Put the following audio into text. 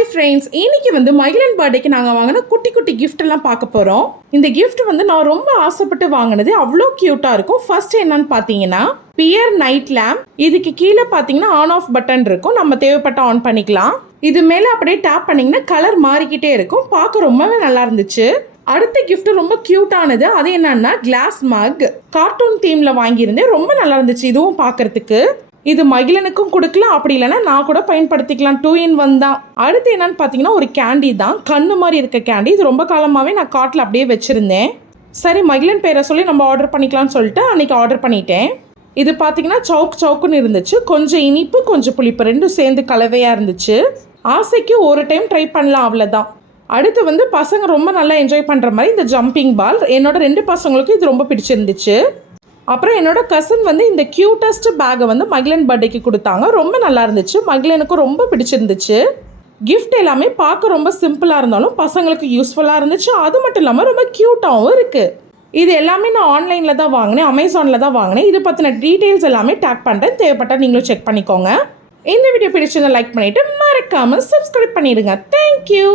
Hi friends, இன்னைக்கு வந்து மகிழன் பர்த்டேக்கு நாங்கள் வாங்கின குட்டி குட்டி கிஃப்ட் எல்லாம் பார்க்க போகிறோம். இந்த கிஃப்ட் வந்து நான் ரொம்ப ஆசைப்பட்டு வாங்கினது. அவ்வளோ க்யூட்டாக இருக்கும். ஃபர்ஸ்ட் என்னன்னு பார்த்தீங்கன்னா பியர் நைட் லேம்ப். இதுக்கு கீழே பார்த்தீங்கன்னா ஆன் ஆஃப் பட்டன் இருக்கும். நம்ம தேவைப்பட்ட ஆன் பண்ணிக்கலாம். இது மேலே அப்படியே டேப் பண்ணிங்கன்னா கலர் மாறிக்கிட்டே இருக்கும். பார்க்க ரொம்பவே நல்லா இருந்துச்சு. அடுத்த கிஃப்ட் ரொம்ப க்யூட்டானது. அது என்னன்னா கிளாஸ் மக். கார்ட்டூன் தீமில் வாங்கியிருந்தேன். ரொம்ப நல்லா இருந்துச்சு இதுவும் பார்க்கறதுக்கு. இது மகிழனுக்கும் கொடுக்கலாம், அப்படி இல்லைன்னா நான் கூட பயன்படுத்திக்கலாம். 2 in 1 தான். அடுத்து என்னன்னு பார்த்தீங்கன்னா ஒரு கேண்டி தான். கண்ணு மாதிரி இருக்க கேண்டி. இது ரொம்ப காலமாகவே நான் காட்டில் அப்படியே வச்சுருந்தேன். சரி, மகிழன் பேரை சொல்லி நம்ம ஆர்டர் பண்ணிக்கலாம்னு சொல்லிட்டு அன்றைக்கி ஆர்டர் பண்ணிட்டேன். இது பார்த்தீங்கன்னா சவுக்குன்னு இருந்துச்சு. கொஞ்சம் இனிப்பு கொஞ்சம் புளிப்பு ரெண்டும் சேர்ந்து கலவையாக இருந்துச்சு. ஆசைக்கு ஒரு டைம் ட்ரை பண்ணலாம், அவ்வளோதான். அடுத்து வந்து பசங்க ரொம்ப நல்லா என்ஜாய் பண்ணுற மாதிரி இந்த ஜம்பிங் பால். என்னோட 2 பசங்களுக்கும் இது ரொம்ப பிடிச்சிருந்துச்சு. அப்புறம் என்னோட கசின் வந்து இந்த க்யூட்டஸ்ட் பேக்கை வந்து மகிழன் பர்த்டேக்கு கொடுத்தாங்க. ரொம்ப நல்லா இருந்துச்சு. மகிழனுக்கும் ரொம்ப பிடிச்சிருந்துச்சு. கிஃப்ட் எல்லாமே பார்க்க ரொம்ப சிம்பிளாக இருந்தாலும் பசங்களுக்கு யூஸ்ஃபுல்லாக இருந்துச்சு. அது மட்டும் இல்லாமல் ரொம்ப க்யூட்டாகவும் இருக்குது. இது எல்லாமே நான் ஆன்லைனில் தான் வாங்கினேன், அமேசானில் தான் வாங்கினேன். இது பற்றின டீட்டெயில்ஸ் எல்லாமே டேக் பண்ணுறேன். தேவைப்பட்டால் நீங்களும் செக் பண்ணிக்கோங்க. இந்த வீடியோ பிடிச்சதை லைக் பண்ணிவிட்டு மறக்காமல் சப்ஸ்கிரைப் பண்ணிடுங்க. தேங்க்யூ.